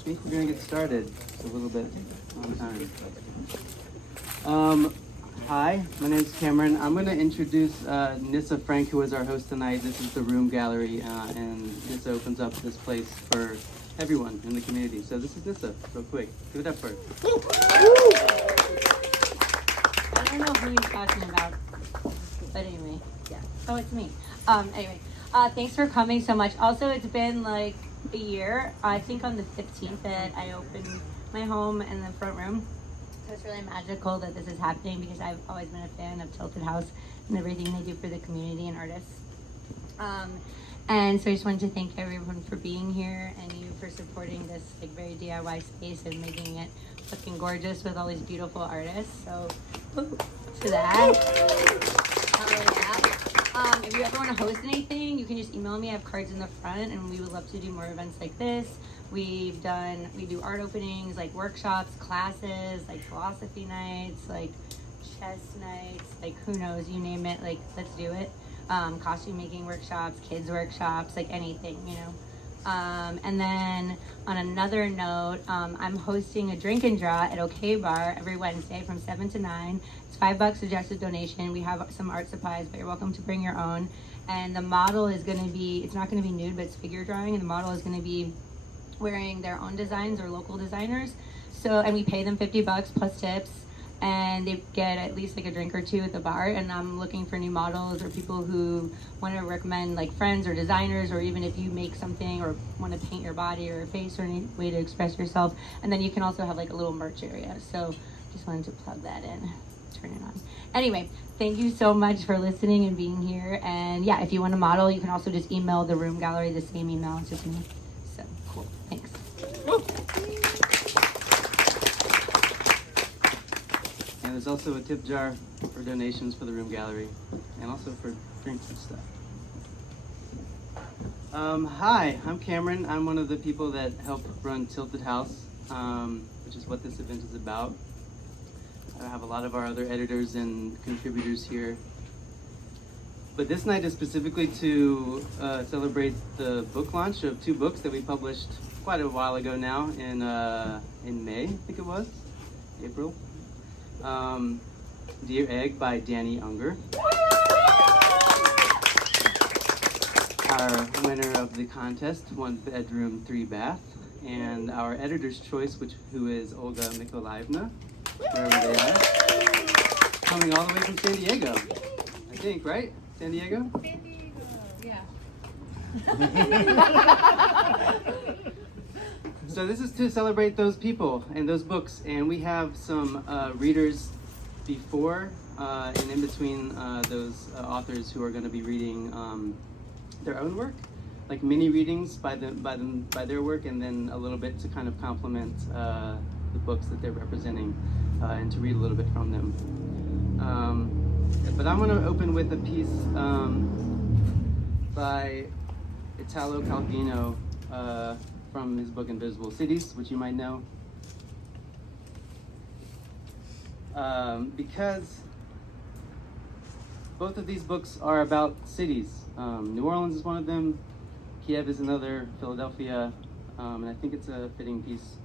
I think we're gonna get started a little bit on time. Hi, my name is Cameron. I'm gonna introduce Nissa Frank, who is our host tonight. This is the Rume Gallery, and Nissa opens up this place for everyone in the community. So this is Nissa, real quick. Give it up for her. I don't know who he's talking about, but anyway, yeah. Oh, it's me. Thanks for coming so much. Also, it's been like a year. I think on the 15th that I opened my home in the front room. So it's really magical that this is happening because I've always been a fan of Tilted House and everything they do for the community and artists. And so I just wanted to thank everyone for being here and you for supporting this like very DIY space and making it looking gorgeous with all these beautiful artists. So to that. If you ever want to host anything, you can just email me. I have cards in the front and we would love to do more events like this. We do art openings, like workshops, classes, like philosophy nights, like chess nights, like who knows, you name it, like let's do it. Costume making workshops, kids workshops, like anything, you know. And then on another note, I'm hosting a drink and draw at OK Bar every Wednesday from 7 to 9. It's $5 suggested donation. We have some art supplies, but you're welcome to bring your own. And the model is going to be, it's not going to be nude, but it's figure drawing. And the model is going to be wearing their own designs or local designers. So, and we pay them $50 plus tips. And they get at least like a drink or two at the bar. And I'm looking for new models or people who want to recommend like friends or designers, or even if you make something or want to paint your body or your face or any way to express yourself. And then you can also have like a little merch area. So just wanted to plug that in, turn it on. Anyway, thank you so much for listening and being here. And yeah, if you want to model, you can also just email the Rume Gallery, the same email, it's just me. So cool, thanks. And there's also a tip jar for donations for the Rume Gallery and also for drinks and stuff. Hi, I'm Cameron. I'm one of the people that help run Tilted House, which is what this event is about. I have a lot of our other editors and contributors here. But this night is specifically to celebrate the book launch of 2 books that we published quite a while ago now in May, I think it was, April. Dear Egg by Danny Unger, our winner of the contest, 1 bedroom, 3 bath, and our editor's choice, who is Olga Mikolaivna, wherever they are, coming all the way from San Diego, I think, right? San Diego? San Diego, yeah. So this is to celebrate those people and those books, and we have some readers before and in between those authors who are going to be reading their own work, like mini readings by their work, and then a little bit to kind of complement the books that they're representing and to read a little bit from them. But I'm going to open with a piece by Italo Calvino from his book Invisible Cities, which you might know. Because both of these books are about cities. New Orleans is one of them, Kiev is another, Philadelphia, and I think it's a fitting piece.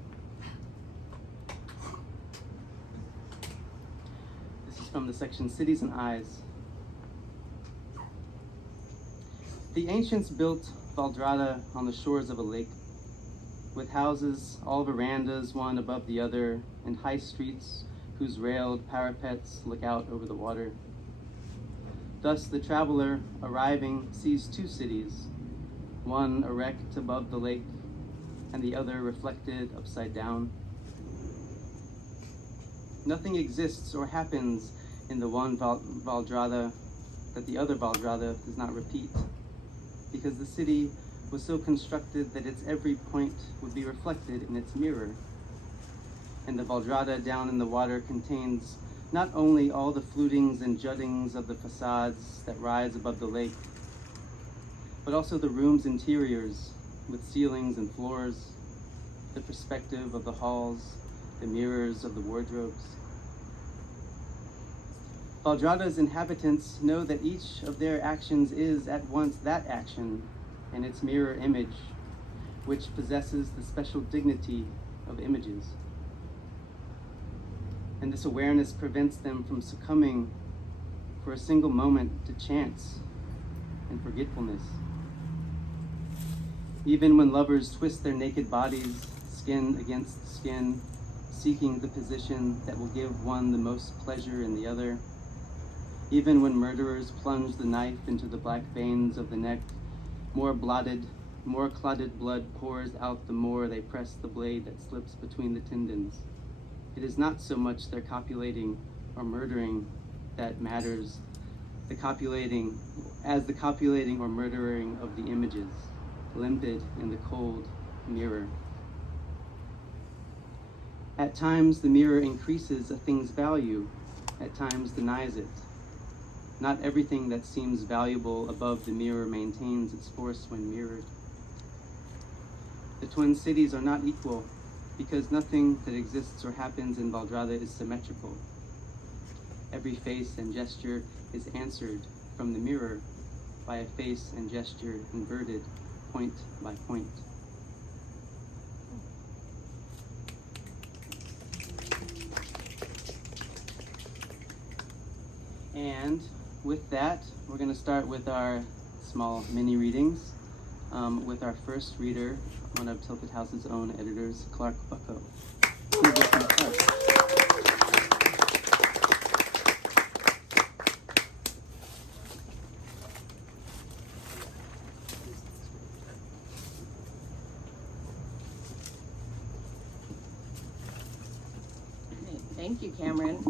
This is from the section Cities and Eyes. The ancients built Valdrada on the shores of a lake, with houses, all verandas, one above the other, and high streets whose railed parapets look out over the water. Thus the traveler, arriving, sees 2 cities, one erect above the lake, and the other reflected upside down. Nothing exists or happens in the one Valdrada that the other Valdrada does not repeat, because the city was so constructed that its every point would be reflected in its mirror. And the Valdrada down in the water contains not only all the flutings and juttings of the facades that rise above the lake, but also the room's interiors with ceilings and floors, the perspective of the halls, the mirrors of the wardrobes. Valdrada's inhabitants know that each of their actions is at once that action and its mirror image, which possesses the special dignity of images. And this awareness prevents them from succumbing for a single moment to chance and forgetfulness. Even when lovers twist their naked bodies, skin against skin, seeking the position that will give one the most pleasure in the other, even when murderers plunge the knife into the black veins of the neck, more clotted blood pours out the more they press the blade that slips between the tendons. It is not so much their copulating or murdering that matters, the copulating or murdering of the images, limpid in the cold mirror. At times, the mirror increases a thing's value, at times denies it. Not everything that seems valuable above the mirror maintains its force when mirrored. The twin cities are not equal because nothing that exists or happens in Valdrada is symmetrical. Every face and gesture is answered from the mirror by a face and gesture inverted point by point. And with that, we're going to start with our small mini readings with our first reader, one of Tilted House's own editors, Clark Bucko. Please welcome Clark. Thank you, Cameron.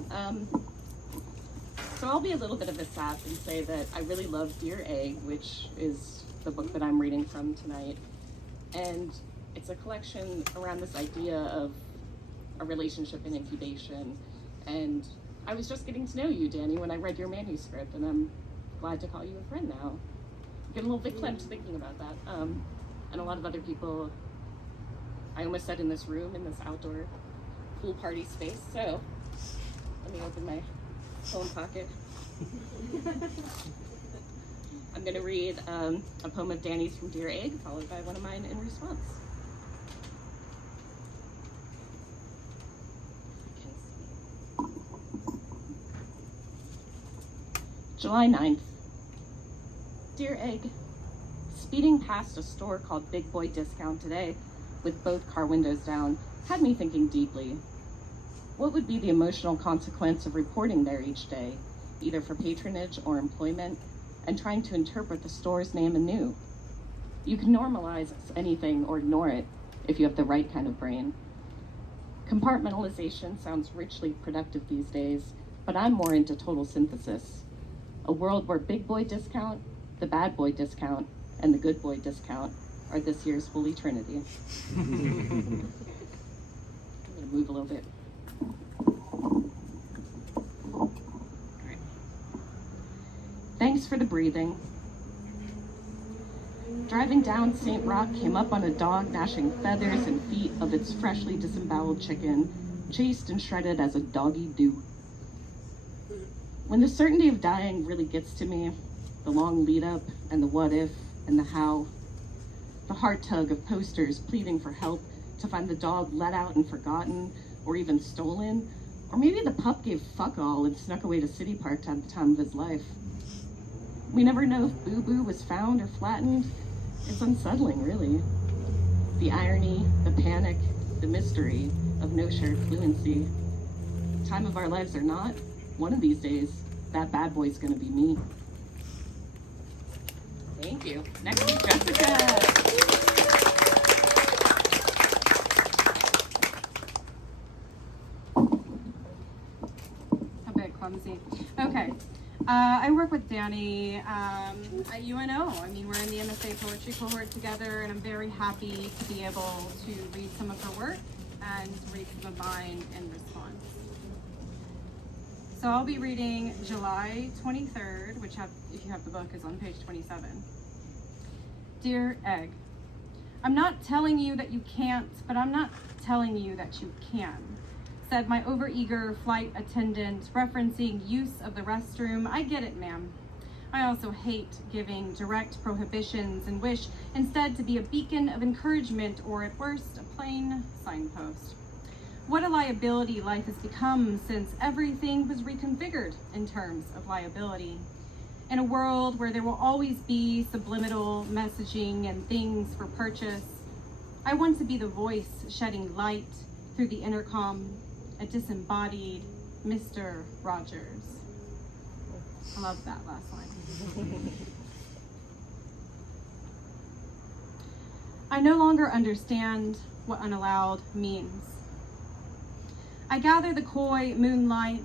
So I'll be a little bit of a sap and say that I really love Dear Egg, which is the book that I'm reading from tonight. And it's a collection around this idea of a relationship in incubation. And I was just getting to know you, Danny, when I read your manuscript, and I'm glad to call you a friend now. Get a little bit clamped thinking about that. And a lot of other people, I almost said in this room, in this outdoor pool party space. So let me open my phone pocket. I'm going to read a poem of Danny's from Dear Egg, followed by one of mine in response. July 9th. Dear Egg, speeding past a store called Big Boy Discount today, with both car windows down, had me thinking deeply. What would be the emotional consequence of reporting there each day, either for patronage or employment, and trying to interpret the store's name anew? You can normalize anything or ignore it if you have the right kind of brain. Compartmentalization sounds richly productive these days, but I'm more into total synthesis. A world where Big Boy Discount, the Bad Boy Discount, and the Good Boy Discount are this year's Holy Trinity. I'm gonna move a little bit. All right. Thanks for the breathing. Driving down St. Rock came up on a dog gnashing feathers and feet of its freshly disemboweled chicken, chased and shredded as a doggy do. When the certainty of dying really gets to me, the long lead up and the what if and the how, the heart tug of posters pleading for help to find the dog let out and forgotten, or even stolen, or maybe the pup gave fuck all and snuck away to City Park at the time of his life. We never know if Boo Boo was found or flattened. It's unsettling, really. The irony, the panic, the mystery of no shared fluency. Time of our lives or not, one of these days, that bad boy's gonna be me. Thank you. Next is Jessica. A bit clumsy. Okay. I work with Danny at UNO. I mean, we're in the MSA poetry cohort together, and I'm very happy to be able to read some of her work and read some of mine in response. So I'll be reading July 23rd, which if you have the book, is on page 27. Dear Egg, I'm not telling you that you can't, but I'm not telling you that you can, said my overeager flight attendant, referencing use of the restroom. I get it, ma'am. I also hate giving direct prohibitions and wish instead to be a beacon of encouragement or at worst, a plain signpost. What a liability life has become since everything was reconfigured in terms of liability. In a world where there will always be subliminal messaging and things for purchase, I want to be the voice shedding light through the intercom, a disembodied Mr. Rogers. I love that last line. I no longer understand what unallowed means. I gather the coy moonlight,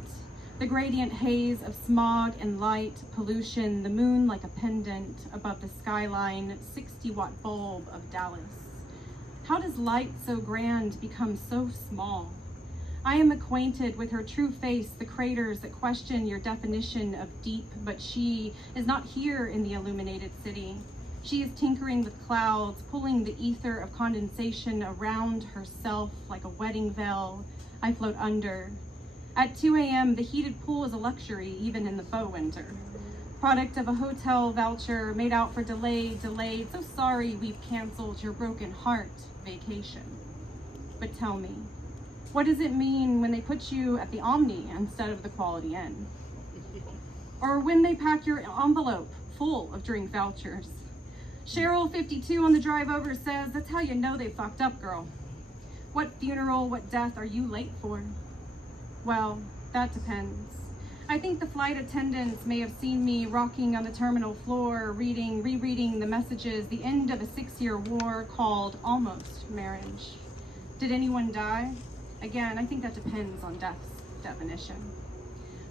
the gradient haze of smog and light pollution, the moon like a pendant above the skyline, 60-watt bulb of Dallas. How does light so grand become so small? I am acquainted with her true face, the craters that question your definition of deep, but she is not here in the illuminated city. She is tinkering with clouds, pulling the ether of condensation around herself like a wedding veil. I float under. At 2 a.m., the heated pool is a luxury, even in the faux winter. Product of a hotel voucher made out for delayed. So sorry we've canceled your broken heart vacation. But tell me, what does it mean when they put you at the Omni instead of the Quality Inn? Or when they pack your envelope full of drink vouchers? Cheryl, 52, on the drive over says, that's how you know they fucked up, girl. What funeral, what death are you late for? Well, that depends. I think the flight attendants may have seen me rocking on the terminal floor, rereading the messages, the end of a 6-year war called Almost Marriage. Did anyone die? Again, I think that depends on death's definition.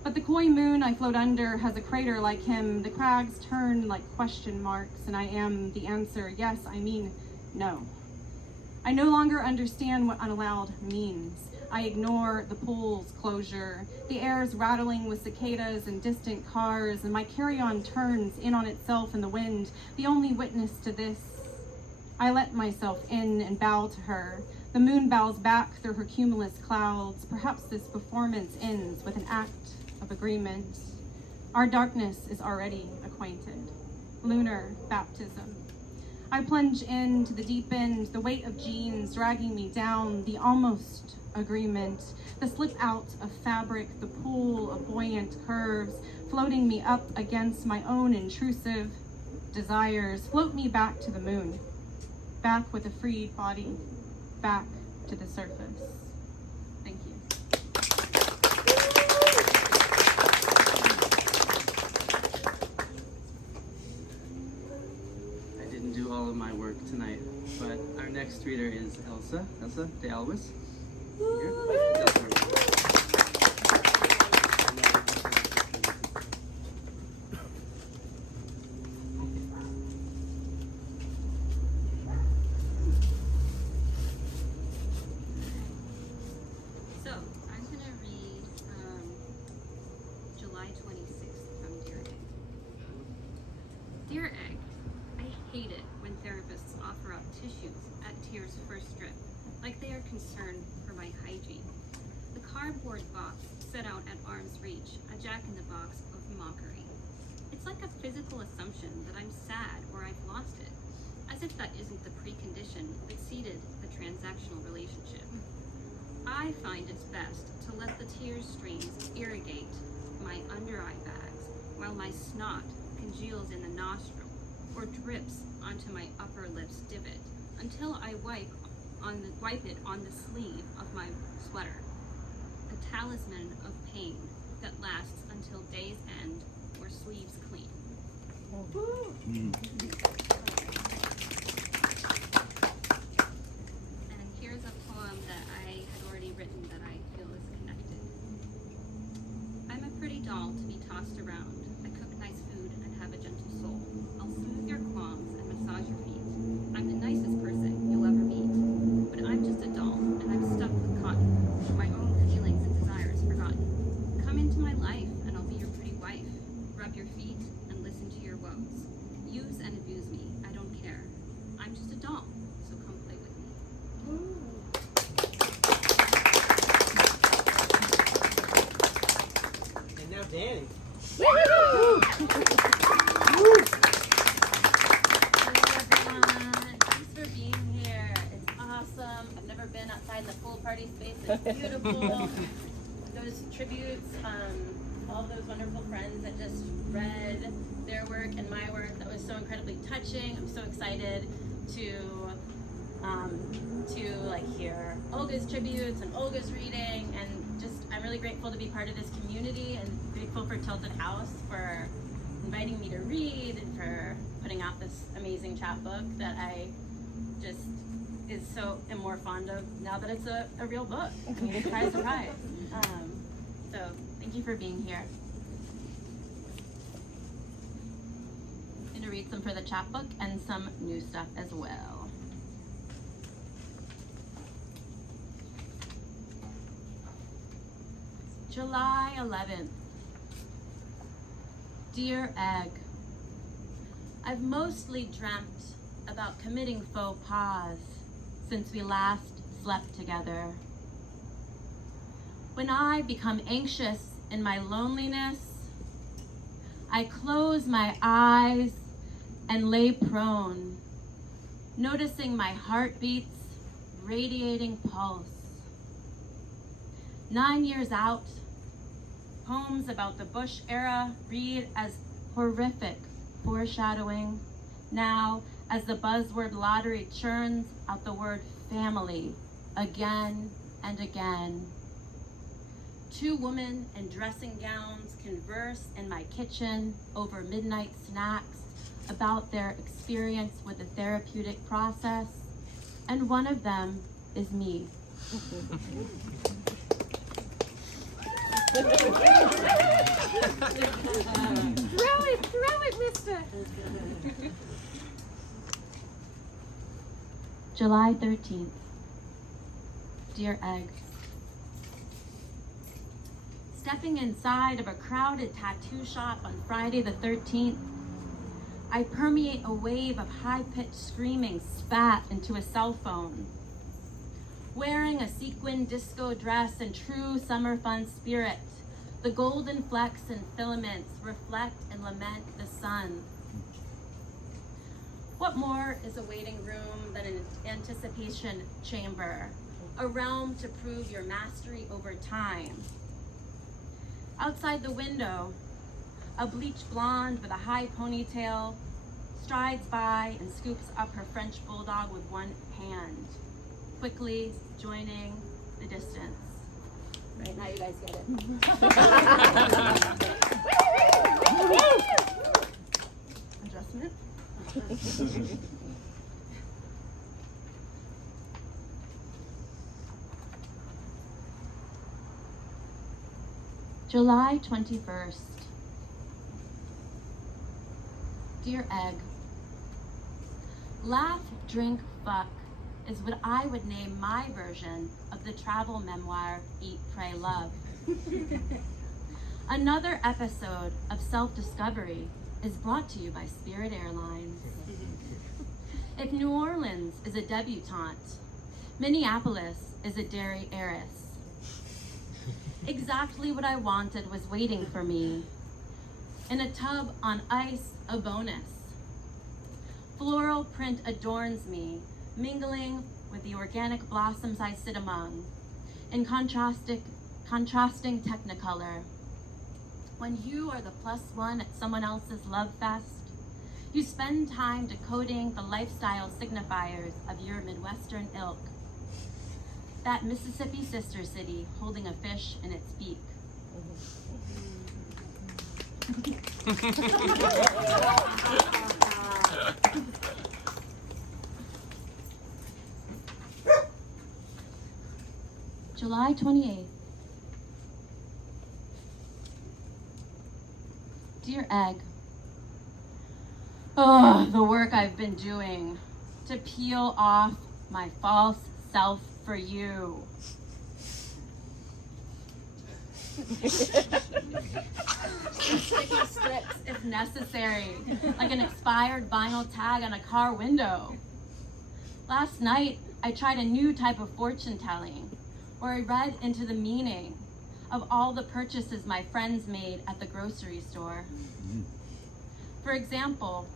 But the coy moon I float under has a crater like him. The crags turn like question marks, and I am the answer. Yes, I mean no. I no longer understand what unallowed means. I ignore the pool's closure. The air's rattling with cicadas and distant cars, and my carry-on turns in on itself in the wind, the only witness to this. I let myself in and bow to her. The moon bows back through her cumulus clouds. Perhaps this performance ends with an act of agreement. Our darkness is already acquainted. Lunar baptism. I plunge into the deep end, the weight of jeans dragging me down, the almost agreement, the slip out of fabric, the pool of buoyant curves, floating me up against my own intrusive desires. Float me back to the moon, back with a freed body, back to the surface. Thank you. I didn't do all of my work tonight, but our next reader is Elsa de Alwis. Here. So, I'm going to read July 26th from Dear Egg. Dear Egg, I hate it when therapists offer up tissues at Tear's first strip, like they are concerned for my hygiene. The cardboard box set out at arm's reach, a jack-in-the-box of mockery. It's like a physical assumption that I'm sad or I've lost it, as if that isn't the precondition that seeded the transactional relationship. I find it's best to let the tear streams irrigate my under-eye bags while my snot congeals in the nostril or drips onto my upper lip's divot until I wipe it on the sleeve of my sweater, a talisman of pain that lasts until day's end or sleeves clean. And here's a poem that I had already written that I feel is connected. I'm a pretty doll to be tossed around. I cook nice food and have a gentle soul. I'll soothe your qualms and massage your feet. I'm the nicest person you'll ever meet. But I'm just a doll, and I'm stuffed with cotton, my own feelings and desires forgotten. Come into my life, and I'll be your pretty wife. Rub your feet and listen to your woes. Use and abuse me, I don't care. I'm just a doll, so come play with me. And now Danny. Woo! never been outside in the pool party space. It's beautiful. Those tributes, all those wonderful friends that just read their work and my work, that was so incredibly touching. I'm so excited to like hear Olga's tributes and Olga's reading, and just I'm really grateful to be part of this community, and grateful for Tilted House for inviting me to read and for putting out this amazing chapbook that I just am more fond of now that it's a real book. I mean, surprise, surprise. So thank you for being here. I'm going to read some for the chapbook and some new stuff as well. July 11th. Dear Egg, I've mostly dreamt about committing faux pas since we last slept together. When I become anxious in my loneliness, I close my eyes and lay prone, noticing my heartbeat's radiating pulse. 9 years out, poems about the Bush era read as horrific foreshadowing, now as the buzzword lottery churns out the word family again and again. 2 women in dressing gowns converse in my kitchen over midnight snacks about their experience with the therapeutic process, and one of them is me. Throw it, mister. July 13th. Dear Egg, stepping inside of a crowded tattoo shop on Friday the 13th, I permeate a wave of high-pitched screaming spat into a cell phone. Wearing a sequin disco dress and true summer fun spirit, the golden flecks and filaments reflect and lament the sun. What more is a waiting room than an anticipation chamber, a realm to prove your mastery over time? Outside the window, a bleached blonde with a high ponytail strides by and scoops up her French bulldog with one hand, quickly joining the distance. Right, now you guys get it. Adjustment. July 21st. Dear Egg, laugh, drink, fuck is what I would name my version of the travel memoir, Eat, Pray, Love. Another episode of self-discovery is brought to you by Spirit Airlines. If New Orleans is a debutante, Minneapolis is a dairy heiress. Exactly what I wanted was waiting for me. In a tub on ice, a bonus. Floral print adorns me, mingling with the organic blossoms I sit among, in contrasting technicolor. When you are the +1 at someone else's love fest, you spend time decoding the lifestyle signifiers of your Midwestern ilk. That Mississippi sister city holding a fish in its beak. July 28th. Dear Egg, the work I've been doing to peel off my false self for you. Sticky strips if necessary, like an expired vinyl tag on a car window. Last night, I tried a new type of fortune telling, where I read into the meaning of all the purchases my friends made at the grocery store. For example,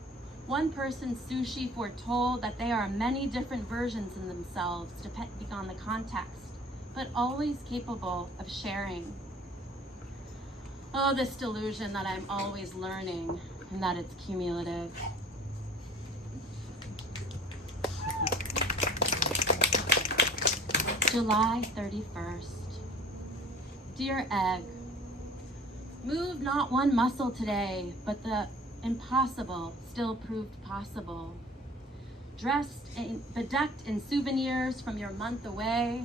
One person's sushi foretold that there are many different versions in themselves depending on the context, but always capable of sharing. Oh, this delusion that I'm always learning and that it's cumulative. July 31st. Dear Egg, moved not one muscle today, but the impossible still proved possible. Bedecked in souvenirs from your month away,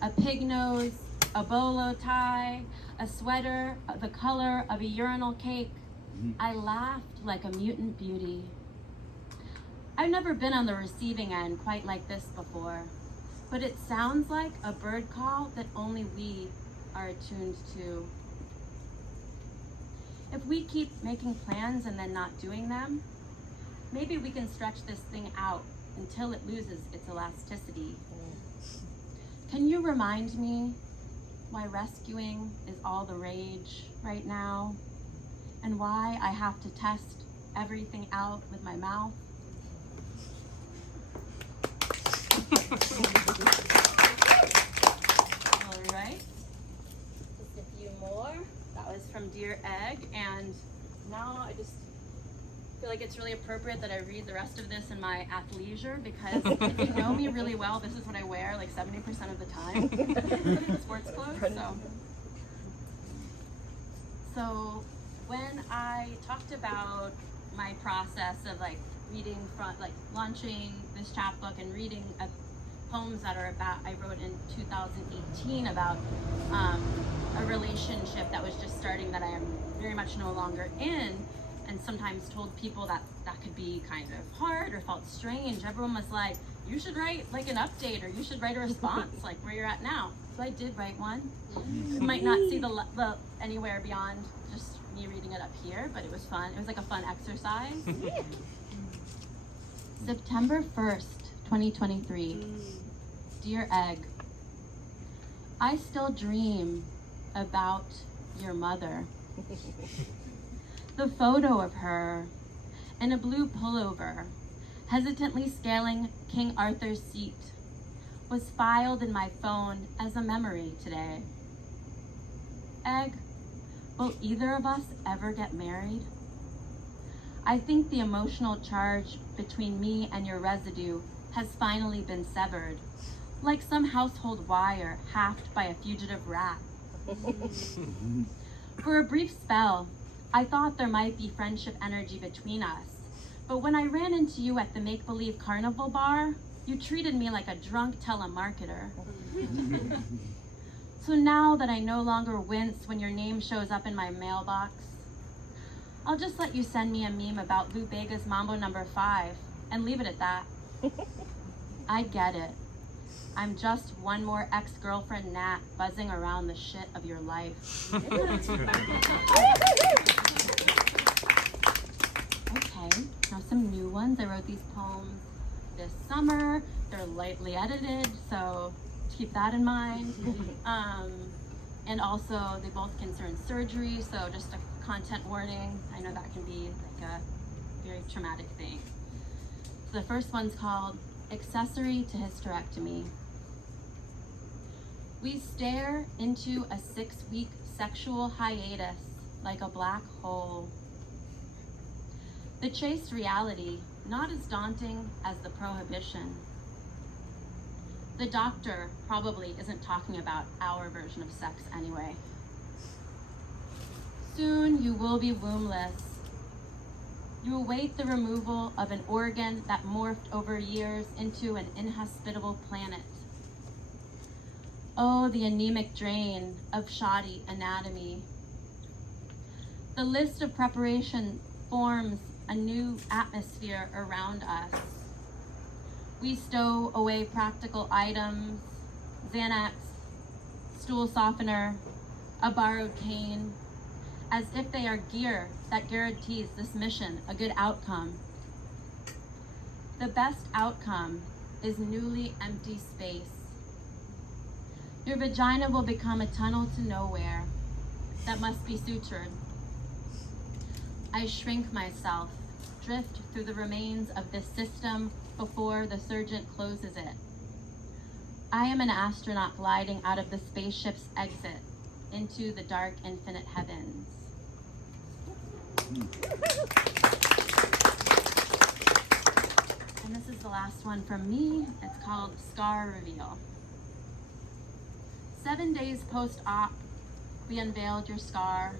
a pig nose, a bolo tie, a sweater the color of a urinal cake, I laughed like a mutant beauty. I've never been on the receiving end quite like this before, but it sounds like a bird call that only we are attuned to. If we keep making plans and then not doing them, maybe we can stretch this thing out until it loses its elasticity. Can you remind me why rescuing is all the rage right now, and why I have to test everything out with my mouth? All right, just a few more. That was from Dear Egg, and now I just feel like it's really appropriate that I read the rest of this in my athleisure, because if you know me really well, this is what I wear like 70% of the time. Sports clothes. So when I talked about my process of like reading from like launching this chapbook and reading poems that are about, I wrote in 2018 about a relationship that was just starting that I am very much no longer in, and sometimes told people that that could be kind of hard or felt strange. Everyone was like, you should write like an update, or you should write a response like where you're at now. So I did write one. You might not see the anywhere beyond just me reading it up here, but it was fun. It was like a fun exercise. September 1st, 2023. Dear Egg, I still dream about your mother. The photo of her in a blue pullover, hesitantly scaling King Arthur's seat, was filed in my phone as a memory today. Egg, will either of us ever get married? I think the emotional charge between me and your residue has finally been severed, like some household wire hacked by a fugitive rat. For a brief spell, I thought there might be friendship energy between us, but when I ran into you at the make-believe carnival bar, you treated me like a drunk telemarketer. So now that I no longer wince when your name shows up in my mailbox, I'll just let you send me a meme about Lou Bega's Mambo No. 5 and leave it at that. I get it. I'm just one more ex-girlfriend Nat buzzing around the shit of your life. Okay, now some new ones. I wrote these poems this summer. They're lightly edited, so keep that in mind. And also, they both concern surgery, so just a content warning. I know that can be like a very traumatic thing. So the first one's called Accessory to Hysterectomy. We stare into a 6-week sexual hiatus like a black hole. The chase reality, not as daunting as the prohibition. The doctor probably isn't talking about our version of sex anyway. Soon you will be wombless. You await the removal of an organ that morphed over years into an inhospitable planet. Oh, the anemic drain of shoddy anatomy. The list of preparation forms a new atmosphere around us. We stow away practical items, Xanax, stool softener, a borrowed cane, as if they are gear that guarantees this mission a good outcome. The best outcome is newly empty space. Your vagina will become a tunnel to nowhere that must be sutured. I shrink myself drift through the remains of this system before the surgeon closes it. I am an astronaut gliding out of the spaceship's exit into the dark infinite heavens. And this is the last one from me. It's called Scar Reveal. 7 days post-op, we unveiled your scar.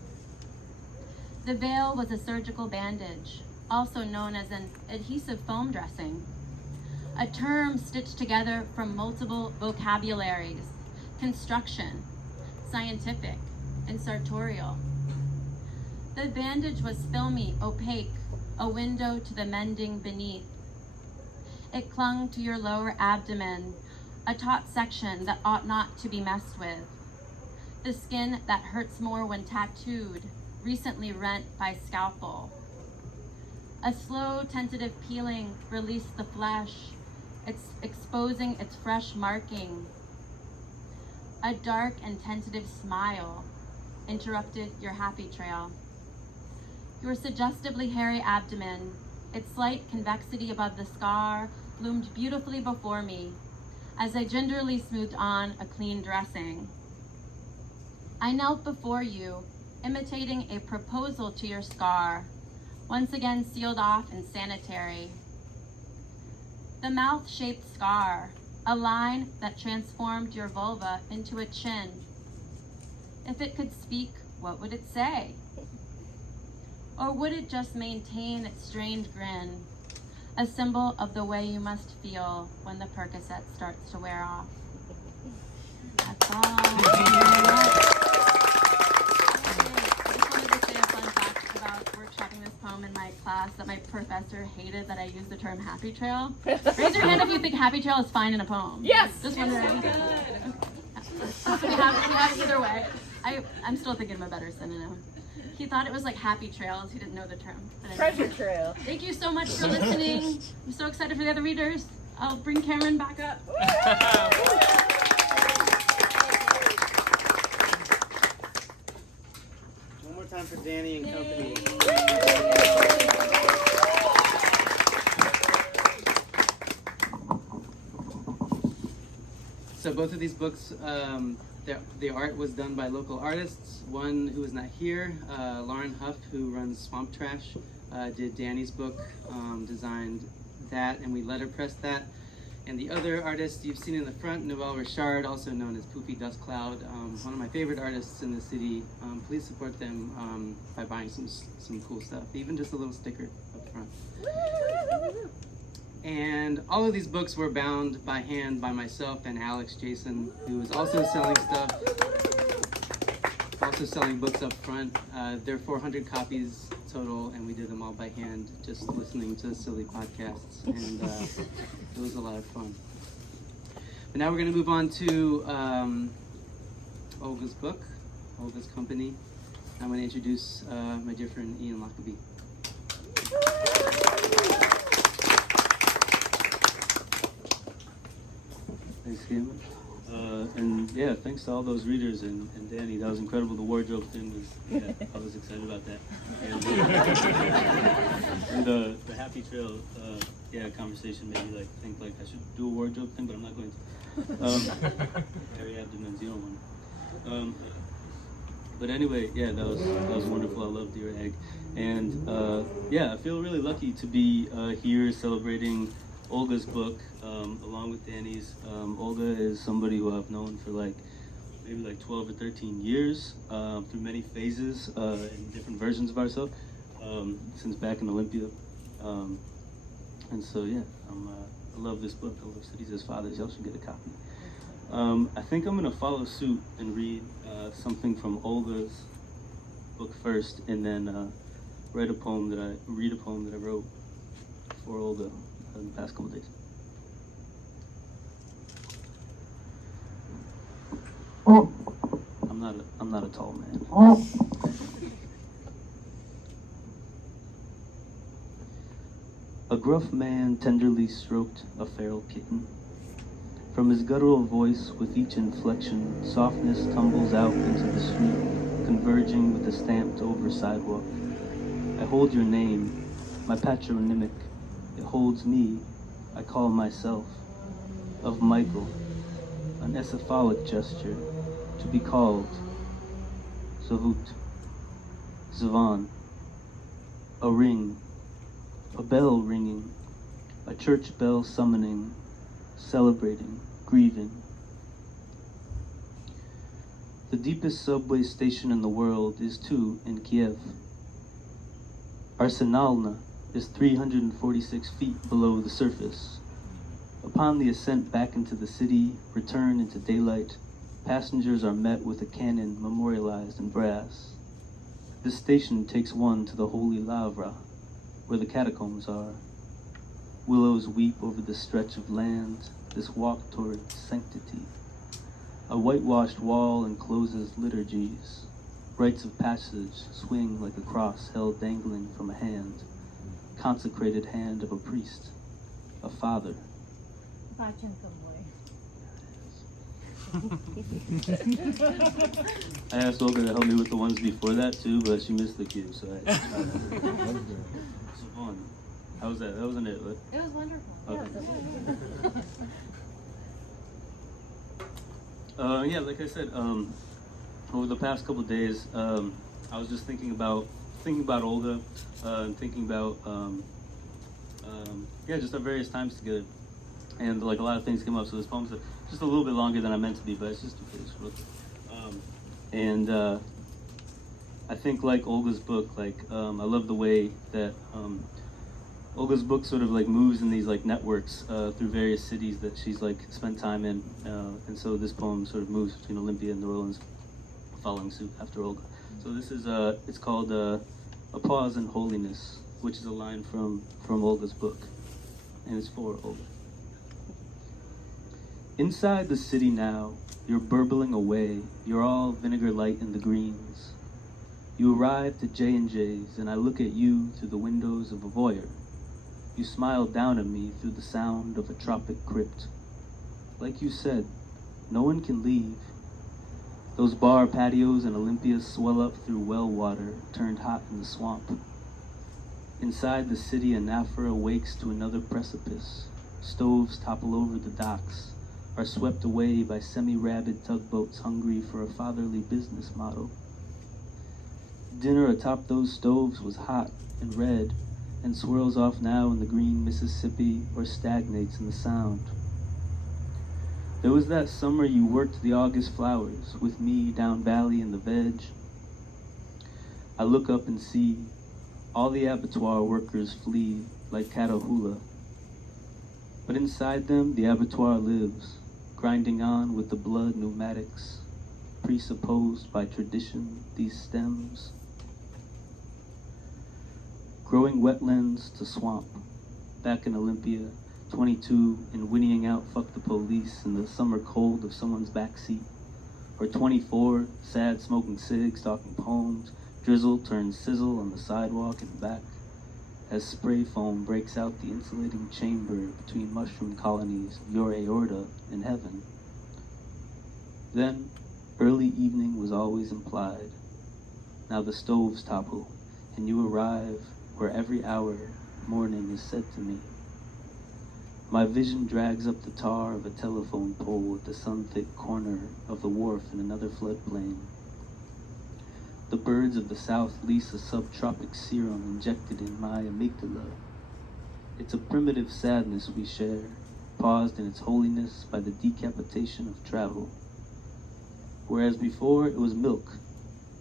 The veil was a surgical bandage, also known as an adhesive foam dressing, a term stitched together from multiple vocabularies: construction, scientific, and sartorial. The bandage was filmy, opaque, a window to the mending beneath. It clung to your lower abdomen, a taut section that ought not to be messed with. The skin that hurts more when tattooed, recently rent by scalpel. A slow, tentative peeling released the flesh, exposing its fresh marking. A dark and tentative smile interrupted your happy trail. Your suggestively hairy abdomen, its slight convexity above the scar, loomed beautifully before me as I gingerly smoothed on a clean dressing. I knelt before you, imitating a proposal to your scar, once again sealed off and sanitary. The mouth-shaped scar, a line that transformed your vulva into a chin. If it could speak, what would it say? Or would it just maintain its strained grin, a symbol of the way you must feel when the Percocet starts to wear off? That's all. I just wanted to say a fun fact about workshopping this poem in my class, that my professor hated that I used the term happy trail. Raise your hand if you think happy trail is fine in a poem. Yes! Just wondering. We have either way. I'm still thinking of a better synonym. He thought it was like happy trails. He didn't know the term. But anyway. Treasure trail. Thank you so much for listening. I'm so excited for the other readers. I'll bring Cameron back up. One more time for Danny and company. So both of these books, the art was done by local artists. One who is not here, Lauren Huff, who runs Swamp Trash, did Danny's book, designed that, and we letterpressed that. And the other artist you've seen in the front, Noelle Richard, also known as Poofy Dust Cloud, one of my favorite artists in the city. Please support them by buying some cool stuff, even just a little sticker up front. And all of these books were bound by hand by myself and Alix Jason, who is also selling stuff, also selling books up front. There are 400 copies total, and we did them all by hand, just listening to silly podcasts, and it was a lot of fun. But now we're going to move on to Olga's book, Olga's company. I'm going to introduce my dear friend Ian Lockaby. Thanks, Cameron. And yeah, thanks to all those readers and Danny. That was incredible. The wardrobe thing was, yeah, I was excited about that. And the Happy Trail, conversation made me think I should do a wardrobe thing, but I'm not going to. Hairy abdomens, you don't want to. But anyway, yeah, that was wonderful. I love Dear Egg. And I feel really lucky to be here celebrating Olga's book, along with Danny's. Olga is somebody who I've known for maybe 12 or 13 years, through many phases and different versions of ourselves, since back in Olympia. And so, yeah, I love this book. I love Cities as Fathers. Y'all should get a copy. I think I'm going to follow suit and read something from Olga's book first, and then read a poem that I wrote for Olga in the past couple days. I'm not a tall man. A gruff man tenderly stroked a feral kitten. From his guttural voice, with each inflection, softness tumbles out into the street, converging with the stamped over sidewalk. I hold your name, my patronymic. It holds me, I call myself. Of Michael, an esophalic gesture, to be called. Zavut, Zavan, a ring, a bell ringing, a church bell summoning, celebrating, grieving. The deepest subway station in the world is too in Kiev. Arsenalna is 346 feet below the surface. Upon the ascent back into the city, return into daylight, passengers are met with a cannon memorialized in brass. This station takes one to the Holy Lavra, where the catacombs are. Willows weep over this stretch of land, this walk toward sanctity. A whitewashed wall encloses liturgies. Rites of passage swing like a cross held dangling from a hand, consecrated hand of a priest, a father. I asked Olga to help me with the ones before that too, but she missed the cue, so I tried that. So fun. How was that? That wasn't it, but... It was wonderful. Okay. Yeah, like I said, over the past couple of days, I was just thinking about Olga, and thinking about just our various times together, and like a lot of things came up. So this poem's just a little bit longer than I meant to be, but it's just real quick. I think like Olga's book, I love the way that Olga's book sort of like moves in these like networks through various cities that she's like spent time in, and so this poem sort of moves between Olympia and New Orleans, following suit after Olga. So this is it's called A Pause in Holiness, which is a line from Olga's book, and it's for Olga. Inside the city now, you're burbling away, you're all vinegar light in the greens. You arrived at J&J's, and I look at you through the windows of a voyeur. You smile down at me through the sound of a tropic crypt. Like you said, no one can leave. Those bar patios in Olympia swell up through well water, turned hot in the swamp. Inside the city, anaphora wakes to another precipice. Stoves topple over the docks, are swept away by semi-rabid tugboats hungry for a fatherly business model. Dinner atop those stoves was hot and red, and swirls off now in the green Mississippi or stagnates in the Sound. There was that summer you worked the August flowers with me down valley in the veg. I look up and see all the abattoir workers flee like Catahoula. But inside them the abattoir lives, grinding on with the blood pneumatics, presupposed by tradition, these stems. Growing wetlands to swamp, back in Olympia, 22 and whinnying out fuck the police in the summer cold of someone's backseat. Or 24, sad smoking cigs, talking poems, drizzle turns sizzle on the sidewalk and back, as spray foam breaks out the insulating chamber between mushroom colonies of your aorta in heaven. Then, early evening was always implied. Now the stoves topple, and you arrive where every hour morning is said to me. My vision drags up the tar of a telephone pole at the sun-thick corner of the wharf in another floodplain. The birds of the south lease a subtropic serum injected in my amygdala. It's a primitive sadness we share, paused in its holiness by the decapitation of travel. Whereas before it was milk,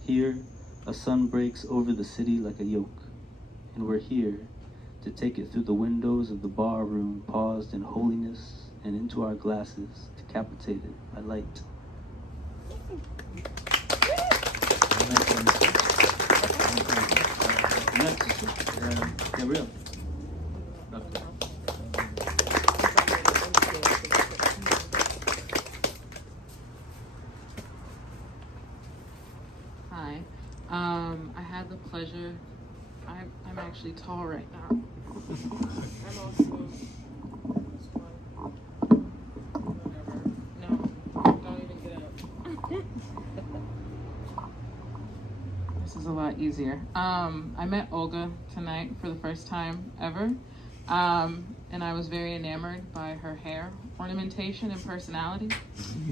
here a sun breaks over the city like a yoke. And we're here to take it through the windows of the bar room, paused in holiness, and into our glasses, decapitated by light. Next, Gabrielle. Rucker. Hi. I had the pleasure. I'm actually tall right now. I'm also whatever. No, don't even get up. This is a lot easier. I met Olga tonight for the first time ever, and I was very enamored by her hair ornamentation and personality,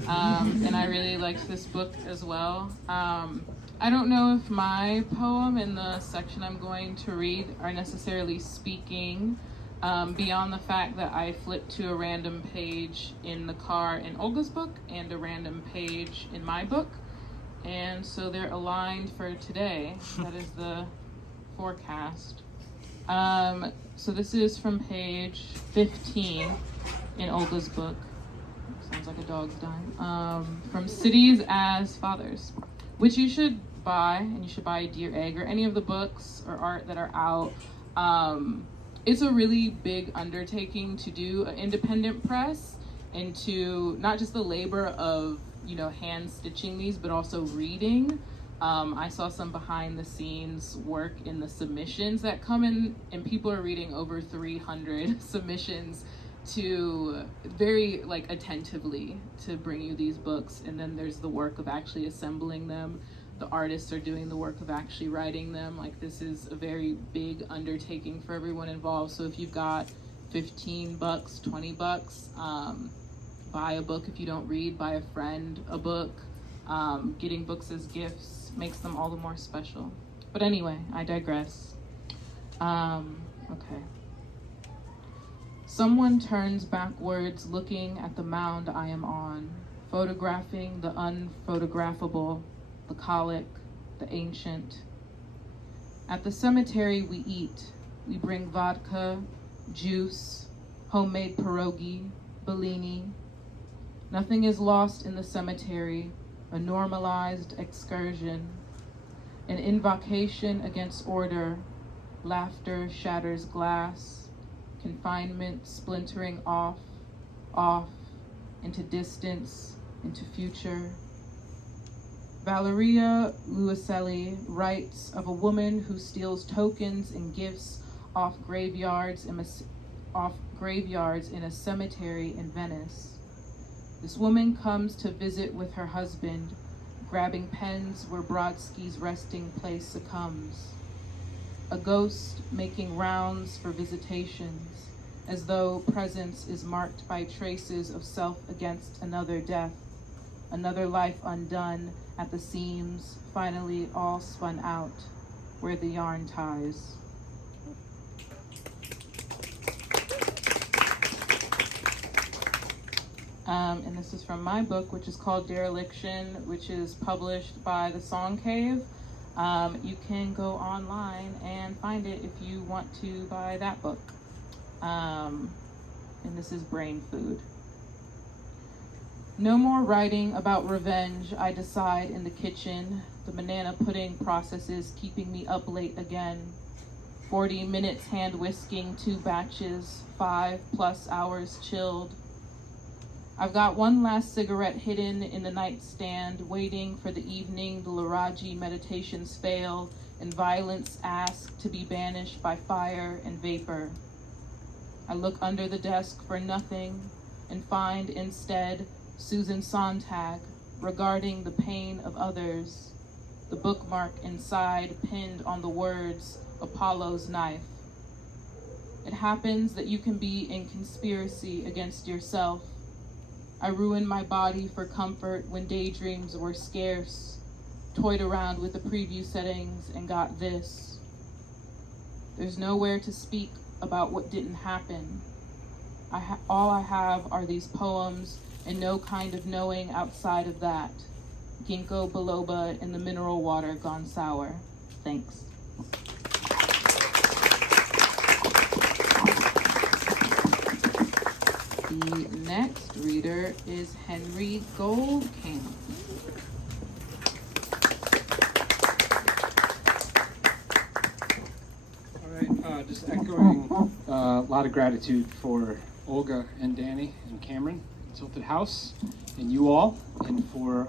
and I really liked this book as well. I don't know if my poem and the section I'm going to read are necessarily speaking beyond the fact that I flipped to a random page in the car in Olga's book and a random page in my book. And so they're aligned for today. That is the forecast. So this is from page 15 in Olga's book. Sounds like a dog's dying. From Cities as Fathers, which you should buy, and you should buy Dear Egg or any of the books or art that are out. It's a really big undertaking to do an independent press and to not just the labor of, you know, hand stitching these, but also reading. I saw some behind the scenes work in the submissions that come in, and people are reading over 300 submissions to very like attentively to bring you these books. And then there's the work of actually assembling them. The artists are doing the work of actually writing them. Like, this is a very big undertaking for everyone involved. So if you've got $15, $20, buy a book. If you don't read, buy a friend a book. Getting books as gifts makes them all the more special. But anyway, I digress. Okay. Someone turns backwards, looking at the mound I am on, photographing the unphotographable, the colic, the ancient. At the cemetery we eat. We bring vodka, juice, homemade pierogi, Bellini. Nothing is lost in the cemetery, a normalized excursion, an invocation against order. Laughter shatters glass, confinement splintering off, into distance, into future. Valeria Luiselli writes of a woman who steals tokens and gifts off graveyards in a cemetery in Venice. This woman comes to visit with her husband, grabbing pens where Brodsky's resting place succumbs. A ghost making rounds for visitations, as though presence is marked by traces of self against another death, another life undone at the seams, finally all spun out, where the yarn ties. And this is from my book, which is called Dereliction, which is published by the Song Cave. You can go online and find it if you want to buy that book. And this is Brain Food. No more writing about revenge, I decide in the kitchen. The banana pudding processes keeping me up late again. 40 minutes hand whisking 2 batches, 5+ hours chilled. I've got one last cigarette hidden in the nightstand, waiting for the evening the Laraji meditations fail and violence ask to be banished by fire and vapor. I look under the desk for nothing and find instead Susan Sontag regarding the pain of others, the bookmark inside pinned on the words Apollo's knife. It happens that you can be in conspiracy against yourself. I ruined my body for comfort when daydreams were scarce, toyed around with the preview settings and got this. There's nowhere to speak about what didn't happen. All I have are these poems and no kind of knowing outside of that. Ginkgo biloba in the mineral water gone sour. Thanks. The next reader is Henry Goldkamp. All right, just echoing a lot of gratitude for Olga and Danny and Cameron at Tilted House and you all, and for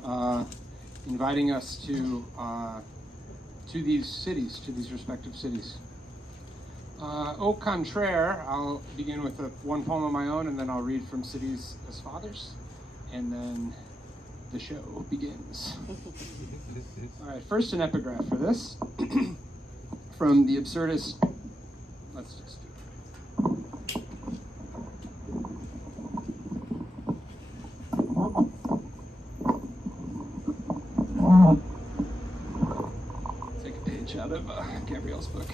inviting us to these cities, to these respective cities. Au contraire, I'll begin with one poem of my own, and then I'll read from Cities as Fathers, and then the show begins. All right, first an epigraph for this. From the absurdist, let's just do it. Take a page out of Gabrielle's book.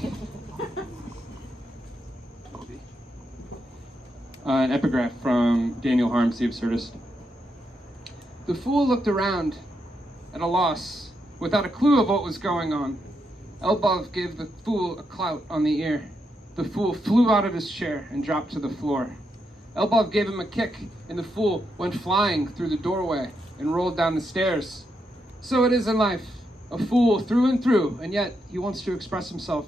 An epigraph from Daniel Harms, the absurdist. The fool looked around, at a loss, without a clue of what was going on. Elbov gave the fool a clout on the ear. The fool flew out of his chair and dropped to the floor. Elbov gave him a kick, and the fool went flying through the doorway and rolled down the stairs. So it is in life, a fool through and through, and yet he wants to express himself.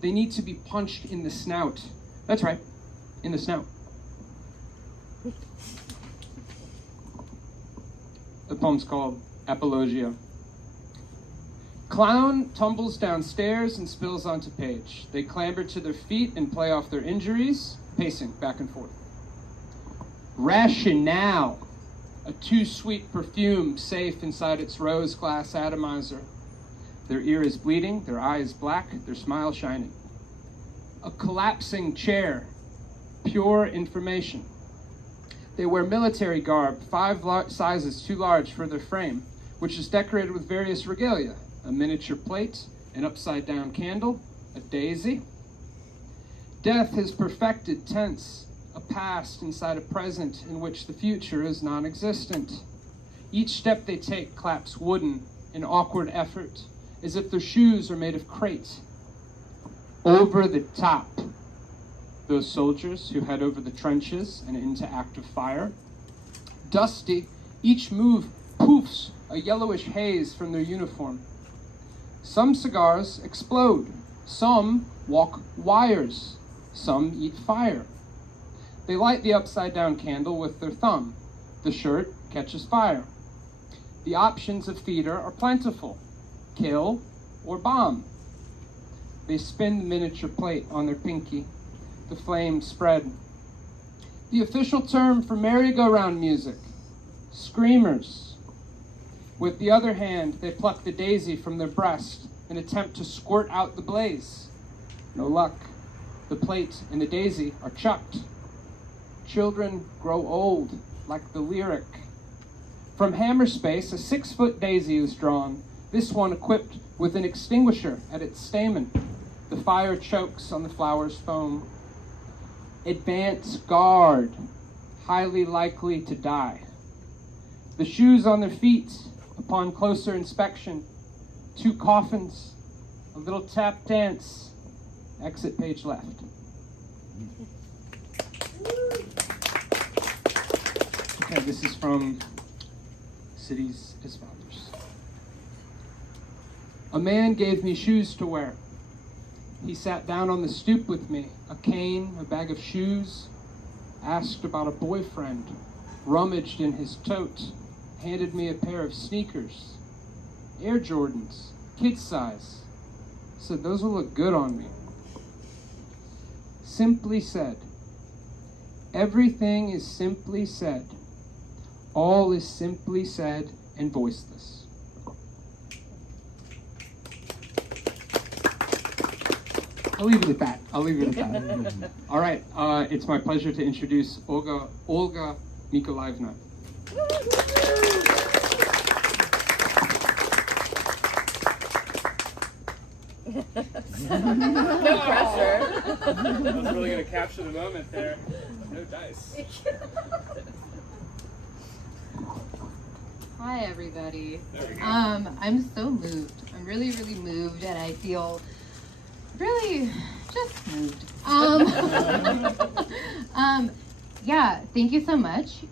They need to be punched in the snout. That's right, in the snout. The poem's called Apologia. Clown tumbles downstairs and spills onto page. They clamber to their feet and play off their injuries, pacing back and forth. Rationale, a too-sweet perfume safe inside its rose glass atomizer. Their ear is bleeding, their eye is black, their smile shining. A collapsing chair, pure information. They wear military garb, 5 sizes too large for their frame, which is decorated with various regalia, a miniature plate, an upside-down candle, a daisy. Death has perfected tense, a past inside a present in which the future is non-existent. Each step they take claps wooden in awkward effort, as if their shoes are made of crate. Over the top. Those soldiers who head over the trenches and into active fire. Dusty, each move poofs a yellowish haze from their uniform. Some cigars explode, some walk wires, some eat fire. They light the upside-down candle with their thumb. The shirt catches fire. The options of theater are plentiful, kill or bomb. They spin the miniature plate on their pinky. The flames spread. The official term for merry-go-round music, screamers. With the other hand, they pluck the daisy from their breast and attempt to squirt out the blaze. No luck. The plate and the daisy are chucked. Children grow old, like the lyric. From hammer space, a 6-foot daisy is drawn, this one equipped with an extinguisher at its stamen. The fire chokes on the flower's foam. Advance guard, highly likely to die. The shoes on their feet, upon closer inspection, 2 coffins, a little tap dance, exit page left. Okay, this is from Cities as Fathers. A man gave me shoes to wear. He sat down on the stoop with me, a cane, a bag of shoes, asked about a boyfriend, rummaged in his tote, handed me a pair of sneakers, Air Jordans, kid size, said those will look good on me. Simply said, everything is simply said, all is simply said and voiceless. I'll leave it at that. All right, it's my pleasure to introduce Olga Mikolaivna. No pressure. I was really going to capture the moment there. No dice. Hi, everybody. There we go. I'm so moved. I'm really, really moved, and I feel really just moved. Yeah, thank you so much.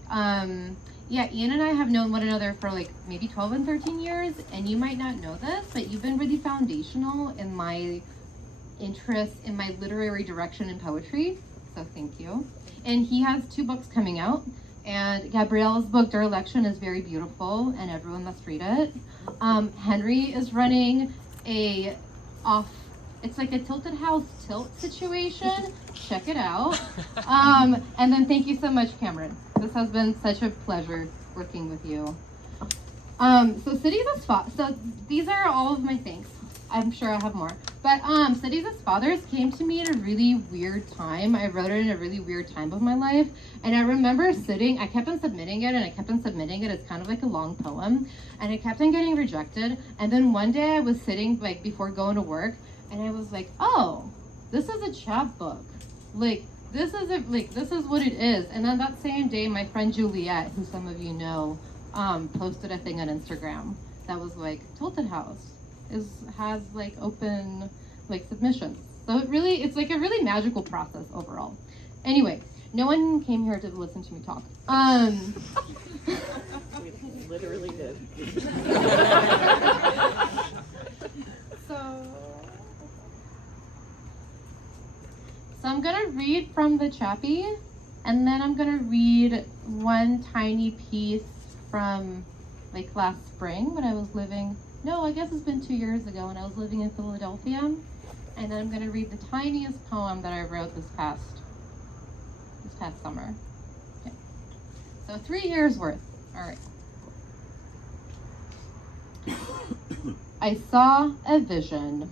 Yeah, Ian and I have known one another for like maybe 12 and 13 years, and you might not know this, but you've been really foundational in my interest in my literary direction in poetry, so thank you. And he has 2 books coming out, and Gabrielle's book, Dereliction, is very beautiful, and everyone must read it. Henry is running it's like a tilted house tilt situation. Check it out. And then thank you so much, Cameron. This has been such a pleasure working with you. So cities as so these are all of my things. I'm sure I have more. But Cities as Fathers came to me at a really weird time. I wrote it in a really weird time of my life. And I remember I kept on submitting it and I kept on submitting it. It's kind of like a long poem. And I kept on getting rejected. And then one day I was sitting like before going to work and I was like, oh, this is a chapbook. Like, this is what it is. And then that same day, my friend Juliet, who some of you know, posted a thing on Instagram that was like, Tilted House has like open like submissions. So it's like a really magical process overall. Anyway, no one came here to listen to me talk. We literally did. So I'm gonna read from the Chappie, and then I'm gonna read one tiny piece from like last spring when I was I guess it's been 2 years ago when I was living in Philadelphia. And then I'm gonna read the tiniest poem that I wrote this past summer. Okay. So 3 years worth. All right. I saw a vision,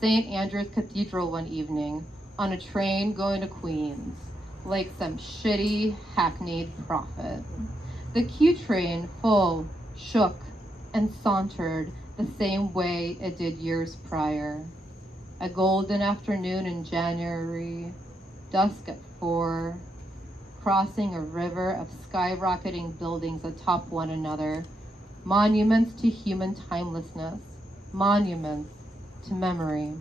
St. Andrew's Cathedral one evening, on a train going to Queens, like some shitty, hackneyed prophet. The Q train, full, shook, and sauntered the same way it did years prior. A golden afternoon in January, dusk at 4, crossing a river of skyrocketing buildings atop one another, monuments to human timelessness, monuments to memory.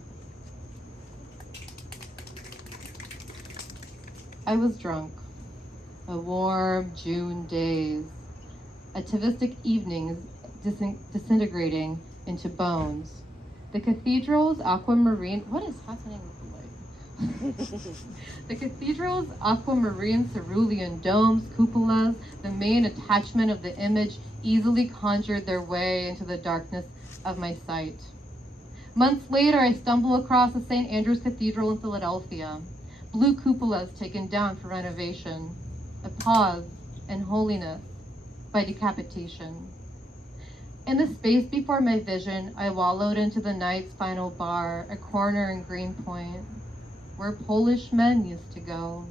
I was drunk. A warm June days, atavistic evenings disintegrating into bones. The cathedral's aquamarine, what is happening with the light? The cathedral's aquamarine cerulean domes, cupolas, the main attachment of the image easily conjured their way into the darkness of my sight. Months later, I stumble across the St. Andrew's Cathedral in Philadelphia. Blue cupolas taken down for renovation, a pause in holiness by decapitation. In the space before my vision, I wallowed into the night's final bar, a corner in Greenpoint, where Polish men used to go,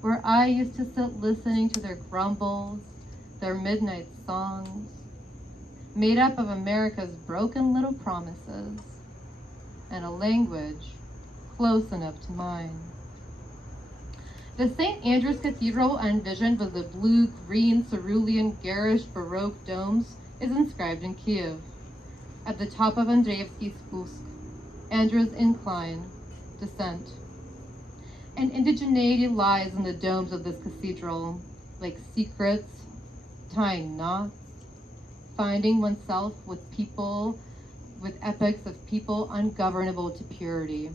where I used to sit listening to their grumbles, their midnight songs, made up of America's broken little promises, and a language close enough to mine. The St. Andrew's Cathedral I envisioned with the blue-green cerulean garish Baroque domes is inscribed in Kiev. At the top of Andreevsky Spust, Andrew's incline, descent. And indigeneity lies in the domes of this cathedral, like secrets, tying knots, finding oneself with people, with epics of people ungovernable to purity.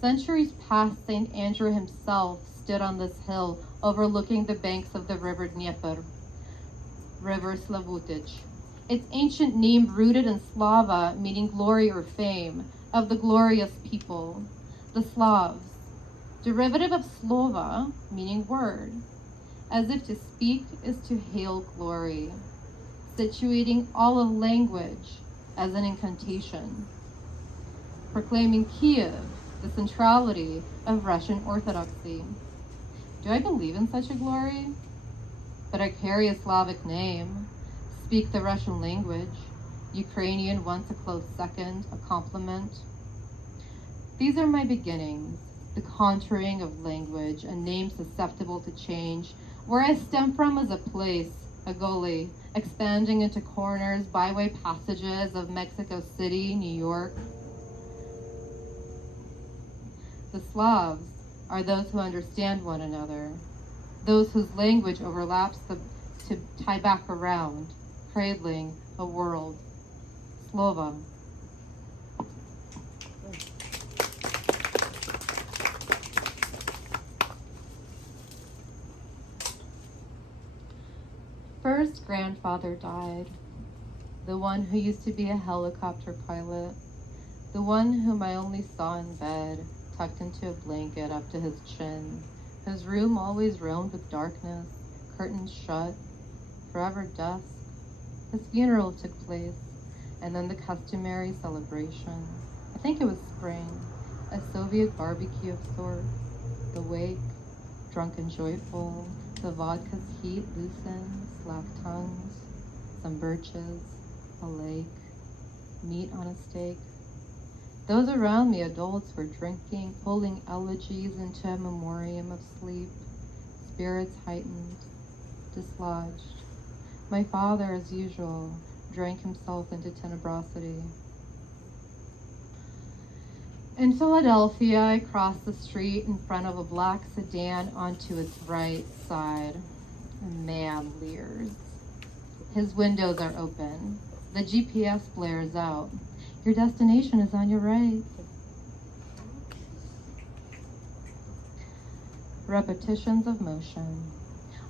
Centuries past, St. Andrew himself stood on this hill overlooking the banks of the river Dnieper, River Slavutich. Its ancient name rooted in Slava, meaning glory or fame, of the glorious people, the Slavs, derivative of slova, meaning word, as if to speak is to hail glory, situating all of language as an incantation, proclaiming Kiev, the centrality of Russian Orthodoxy. Do I believe in such a glory? But I carry a Slavic name, speak the Russian language, Ukrainian once a close second, a compliment. These are my beginnings, the contouring of language, a name susceptible to change, where I stem from as a place, a gully, expanding into corners, byway passages of Mexico City, New York. The Slavs are those who understand one another, those whose language overlaps to tie back around, cradling a world. Slova. First grandfather died, the one who used to be a helicopter pilot, the one whom I only saw in bed, tucked into a blanket up to his chin, whose room always roamed with darkness, curtains shut, forever dusk. His funeral took place, and then the customary celebration. I think it was spring, a Soviet barbecue of sorts. The wake, drunk and joyful, the vodka's heat loosens, slack tongues, some birches, a lake, meat on a steak. Those around me, adults, were drinking, pulling elegies into a memoriam of sleep, spirits heightened, dislodged. My father, as usual, drank himself into tenebrosity. In Philadelphia, I crossed the street in front of a black sedan onto its right side. A man leers. His windows are open. The GPS blares out. Your destination is on your right. Repetitions of motion.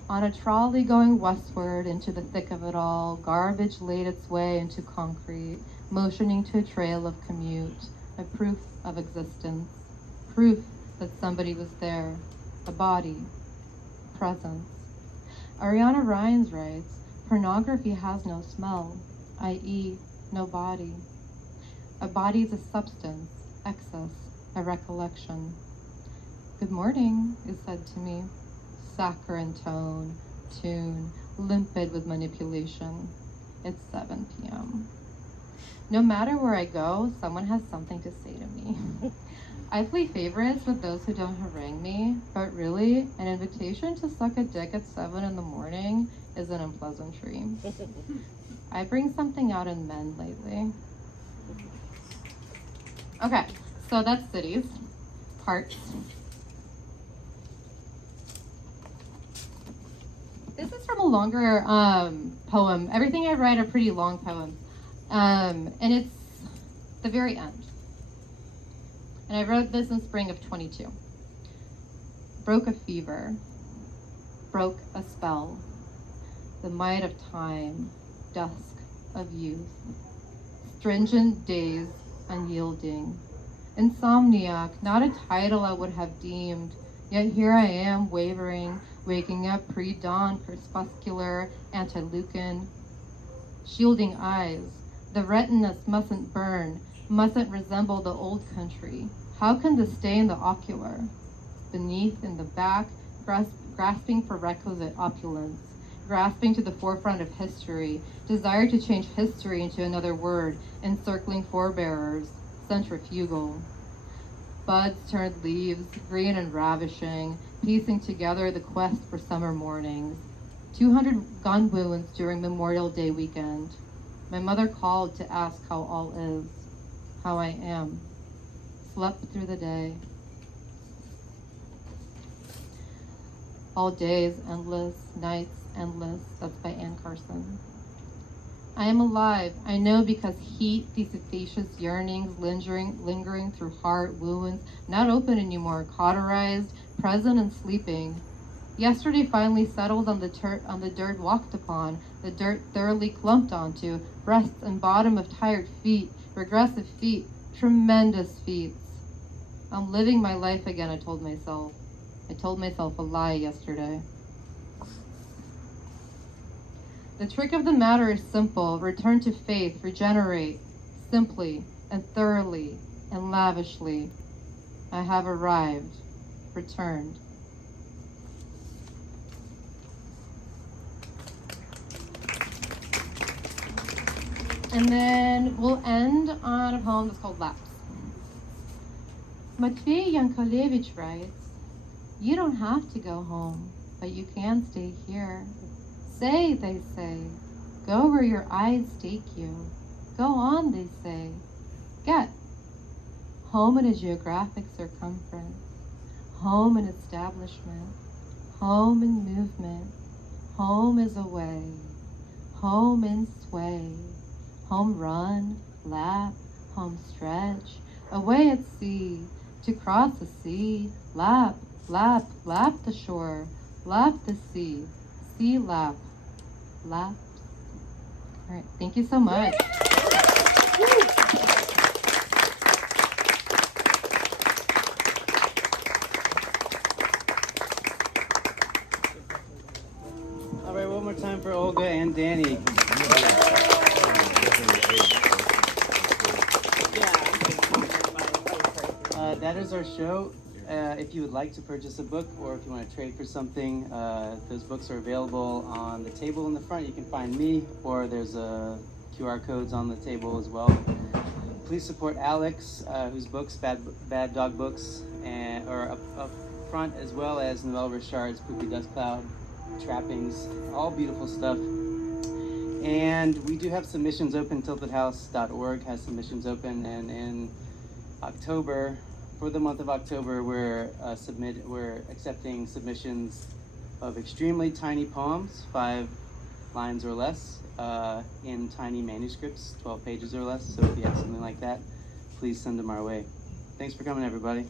On a trolley going westward into the thick of it all, garbage laid its way into concrete, motioning to a trail of commute, a proof of existence, proof that somebody was there, a body, presence. Ariana Rines writes, pornography has no smell, i.e., no body. A body is a substance, excess, a recollection. Good morning, is said to me, saccharine tone, tune, limpid with manipulation. It's 7 p.m. No matter where I go, someone has something to say to me. I play favorites with those who don't harangue me, but really, an invitation to suck a dick at 7 in the morning is an unpleasantry. I bring something out in men lately. Okay, so that's cities, parts. This is from a longer poem. Everything I write are pretty long poems. And it's the very end. And I wrote this in spring of 22. Broke a fever, broke a spell, the might of time, dusk of youth, stringent days, unyielding, insomniac, not a title I would have deemed, yet here I am wavering, waking up pre-dawn, crepuscular, anti-Lucan, shielding eyes. The retinas mustn't burn, mustn't resemble the old country. How can this stay in the ocular? Beneath, in the back, grasping for requisite opulence, grasping to the forefront of history, desire to change history into another word, encircling forebearers, centrifugal. Buds turned leaves, green and ravishing, piecing together the quest for summer mornings. 200 gun wounds during Memorial Day weekend. My mother called to ask how all is, how I am. Slept through the day. All days endless, nights endless. That's by Ann Carson. I am alive, I know, because heat, these effacious yearnings lingering through heart wounds, not open anymore, cauterized, present and sleeping. Yesterday finally settled on the dirt walked upon, the dirt thoroughly clumped onto, breasts and bottom of tired feet, regressive feet, tremendous feet. I'm living my life again, I told myself. I told myself a lie yesterday. The trick of the matter is simple. Return to faith, regenerate, simply and thoroughly and lavishly. I have arrived, returned. And then we'll end on a poem that's called Lapse. Matvey Yankelevich writes, you don't have to go home, but you can stay here. Say, they say, go where your eyes take you. Go on, they say. Get. Home in a geographic circumference. Home in establishment. Home in movement. Home is away. Home in sway. Home run, lap, home stretch. Away at sea, to cross the sea. Lap, lap, lap the shore. Lap the sea. Sea lap. Laps. All right, thank you so much. All right, one more more time for Olga and Danny. That is our show. If you would like to purchase a book or if you want to trade for something, those books are available on the table in the front. You can find me, or there's QR codes on the table as well. Please support Alix, whose books, Bad Dog Books, are up front, as well as Noelle Richard's Poopy Dust Cloud, Trappings, all beautiful stuff. And we do have submissions open. TiltedHouse.org has submissions open, and in October, for the month of October, we're accepting submissions of extremely tiny poems, 5 lines or less, in tiny manuscripts, 12 pages or less. So if you have something like that, please send them our way. Thanks for coming, everybody.